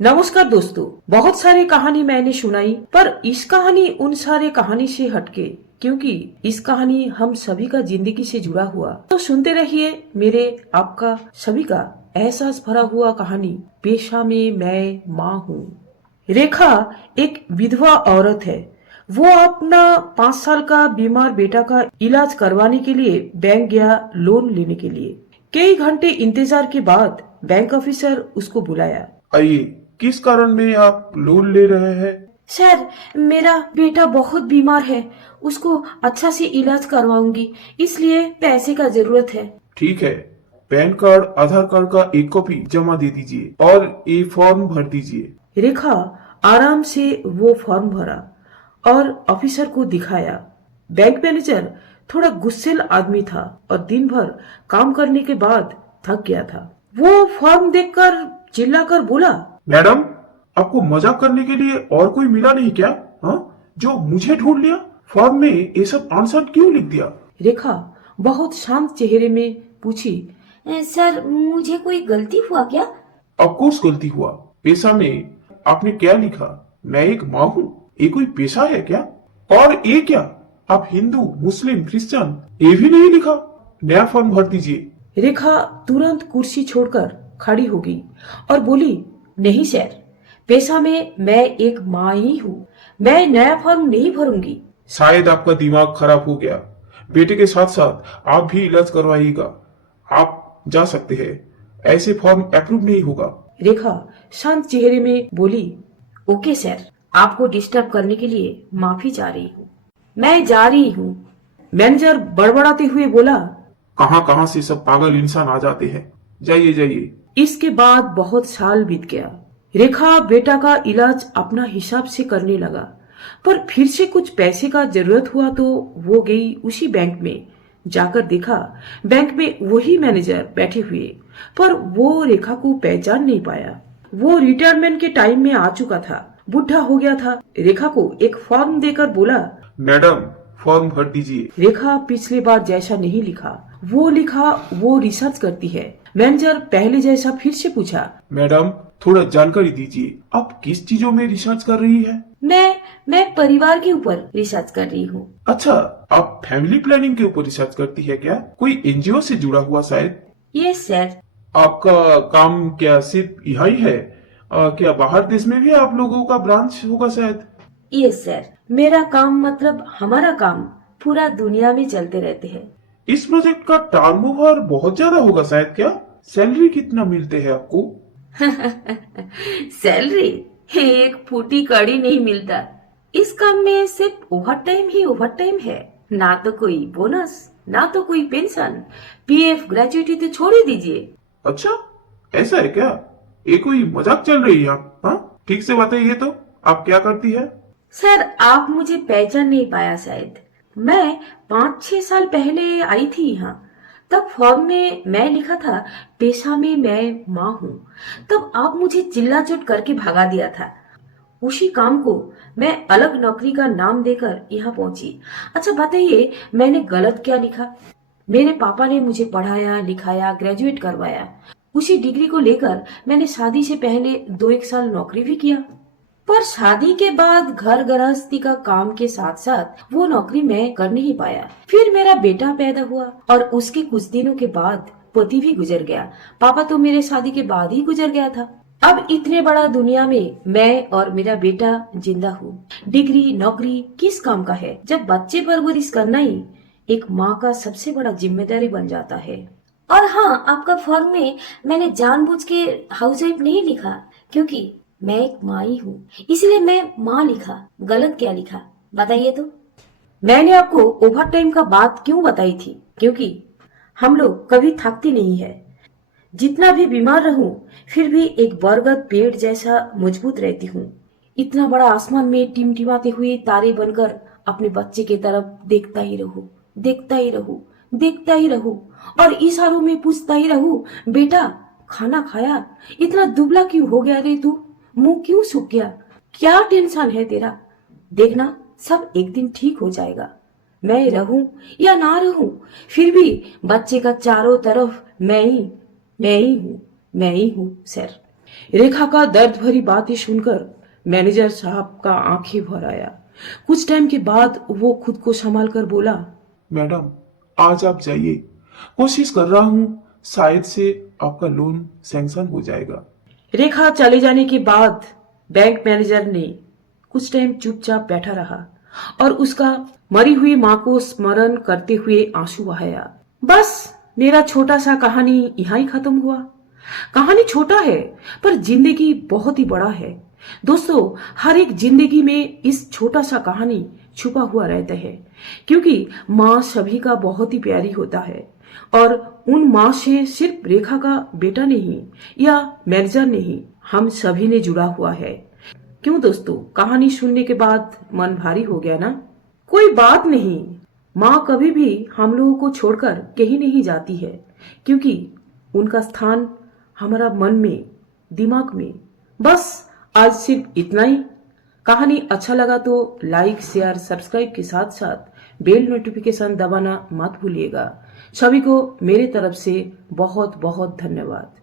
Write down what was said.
नमस्कार दोस्तों, बहुत सारी कहानी मैंने सुनाई, पर इस कहानी उन सारे कहानी से हटके, क्योंकि इस कहानी हम सभी का जिंदगी से जुड़ा हुआ। तो सुनते रहिए मेरे आपका सभी का एहसास भरा हुआ कहानी पेशा में मैं माँ हूँ। रेखा एक विधवा औरत है। वो अपना 5 साल का बीमार बेटा का इलाज करवाने के लिए बैंक गया लोन लेने के लिए। कई घंटे इंतजार के बाद बैंक ऑफिसर उसको बुलाया। आइए, किस कारण में आप लोन ले रहे हैं? सर, मेरा बेटा बहुत बीमार है, उसको अच्छा से इलाज करवाऊंगी, इसलिए पैसे का जरूरत है। ठीक है, पैन कार्ड, आधार कार्ड का एक कॉपी जमा दे दीजिए और ये फॉर्म भर दीजिए। रेखा आराम से वो फॉर्म भरा और ऑफिसर को दिखाया। बैंक मैनेजर थोड़ा गुस्सेल आदमी था और दिन भर काम करने के बाद थक गया था। वो फॉर्म देखकर चिल्लाकर बोला, मैडम, आपको मजाक करने के लिए और कोई मिला नहीं क्या? हाँ, जो मुझे ढूंढ लिया? फॉर्म में ये सब आंसर क्यों लिख दिया? रेखा बहुत शांत चेहरे में पूछी, सर मुझे कोई गलती हुआ क्या? ऑफकोर्स गलती हुआ। पेशा में आपने क्या लिखा? मैं एक माँ हूँ। ये कोई पेशा है क्या? और ये क्या, आप हिंदू, मुस्लिम, क्रिश्चियन ये भी नहीं लिखा? नया फॉर्म भर दीजिए। रेखा तुरंत कुर्सी छोड़कर खड़ी हो गई और बोली, नहीं सर, पेशा में मैं एक माँ ही हूँ, मैं नया फॉर्म नहीं भरूंगी। शायद आपका दिमाग खराब हो गया। बेटे के साथ साथ आप भी इलाज करवाइएगा। आप जा सकते हैं। ऐसे फॉर्म अप्रूव नहीं होगा। रेखा शांत चेहरे में बोली, ओके सर, आपको डिस्टर्ब करने के लिए माफी चाह रही हूँ, मैं जा रही हूँ। मैनेजर बड़बड़ाते हुए बोला, कहां कहां से सब पागल इंसान आ जाते हैं। जाइए जाइए। इसके बाद बहुत साल बीत गया। रेखा बेटा का इलाज अपना हिसाब से करने लगा, पर फिर से कुछ पैसे का जरूरत हुआ तो वो गई उसी बैंक में। जाकर देखा, बैंक में वही मैनेजर बैठे हुए, पर वो रेखा को पहचान नहीं पाया। वो रिटायरमेंट के टाइम में आ चुका था, बुढ़ा हो गया था। रेखा को एक फॉर्म देकर बोला, मैडम, फॉर्म भर दीजिए। रेखा पिछली बार जैसा नहीं लिखा, वो लिखा वो रिसर्च करती है। मैनेजर पहले जैसा फिर से पूछा, मैडम, थोड़ा जानकारी दीजिए। आप किस चीजों में रिसर्च कर रही है? मैं परिवार के ऊपर रिसर्च कर रही हूँ। अच्छा, आप फैमिली प्लानिंग के ऊपर रिसर्च करती है क्या? कोई एनजीओ से जुड़ा हुआ शायद? Yes sir. आपका काम क्या सिर्फ यहाँ ही है? क्या बाहर देश में भी आप लोगों का ब्रांच होगा शायद? यस सर, मेरा काम मतलब हमारा काम पूरा दुनिया में चलते रहते हैं। इस प्रोजेक्ट का टर्नओवर बहुत ज्यादा होगा शायद। क्या सैलरी कितना मिलते हैं आपको? सैलरी एक फूटी कड़ी नहीं मिलता। इस काम में सिर्फ ओवर टाइम ही ओवर टाइम है, ना तो कोई बोनस, ना तो कोई पेंशन, पीएफ, ग्रेजुएटी तो छोड़ ही दीजिए। अच्छा, ऐसा है क्या? ये कोई मजाक चल रही है आप? हाँ, ठीक से बताइए तो, आप क्या करती है? सर, आप मुझे पहचान नहीं पाया शायद। मैं 5-6 साल पहले आई थी यहाँ। तब फॉर्म में मैं लिखा था पेशा में मैं माँ हूँ। तब आप मुझे चिल्ला चोट करके भगा दिया था। उसी काम को मैं अलग नौकरी का नाम देकर यहाँ पहुंची। अच्छा बताइए, मैंने गलत क्या लिखा? मेरे पापा ने मुझे पढ़ाया लिखाया, ग्रेजुएट करवाया। उसी डिग्री को लेकर मैंने शादी से पहले 2-1 साल नौकरी भी किया, पर शादी के बाद घर गृहस्थी का काम के साथ साथ वो नौकरी मैं कर नहीं पाया। फिर मेरा बेटा पैदा हुआ और उसके कुछ दिनों के बाद पति भी गुजर गया। पापा तो मेरे शादी के बाद ही गुजर गया था। अब इतने बड़ा दुनिया में मैं और मेरा बेटा जिंदा हूँ। डिग्री नौकरी किस काम का है, जब बच्चे परवरिश करना ही एक माँ का सबसे बड़ा जिम्मेदारी बन जाता है। और हाँ, आपका फॉर्म में मैंने जानबूझ के हाउस वाइफ नहीं लिखा, क्योंकि मैं एक माँ ही हूँ, इसलिए मैं माँ लिखा। गलत क्या लिखा बताइए तो? मैंने आपको ओवर टाइम का बात क्यों बताई थी? क्योंकि हम लोग कभी थकते नहीं है। जितना भी बीमार रहूं, फिर भी एक बरगद पेड़ जैसा मजबूत रहती हूँ। इतना बड़ा आसमान में टिमटिमाते हुए तारे बनकर अपने बच्चे की तरफ देखता ही रहूं, देखता ही रहूं, देखता ही रहूं, और इशारों में पूछता ही रहूं, बेटा खाना खाया? इतना दुबला क्यों हो गया रे तू? मुंह क्यों सूख गया? क्या टेंशन है तेरा? देखना, सब एक दिन ठीक हो जाएगा। मैं रहूं या ना रहूं, फिर भी बच्चे का चारों तरफ मैं ही हूँ, मैं ही हूँ सर। रेखा का दर्द भरी बातें सुनकर मैनेजर साहब का आंखें भर आया। कुछ टाइम के बाद वो खुद को संभाल कर बोला, मैडम आज आप जाइए, कोशिश कर रहा हूँ, शायद से आपका लोन सैंक्शन हो जाएगा। रेखा चले जाने के बाद बैंक मैनेजर ने कुछ टाइम चुपचाप बैठा रहा और उसका मरी हुई माँ को स्मरण करते हुए आंसू बहाया। बस मेरा छोटा सा कहानी यहाँ ही खत्म हुआ। कहानी छोटा है पर जिंदगी बहुत ही बड़ा है। दोस्तों, हर एक जिंदगी में इस छोटा सा कहानी छुपा हुआ रहता है, क्योंकि माँ सभी का बहुत ही प्यारी होता है और उन माँ से सिर्फ रेखा का बेटा नहीं या मैनेजर नहीं, हम सभी ने जुड़ा हुआ है। क्यों दोस्तों, कहानी सुनने के बाद मन भारी हो गया ना? कोई बात नहीं, माँ कभी भी हम लोगों को छोड़कर कहीं नहीं जाती है, क्योंकि उनका स्थान हमारा मन में, दिमाग में। बस आज सिर्फ इतना ही। कहानी अच्छा लगा तो लाइक, शेयर, सब्सक्राइब के साथ साथ बेल नोटिफिकेशन दबाना मत भूलिएगा। सभी को मेरे तरफ से बहुत बहुत धन्यवाद।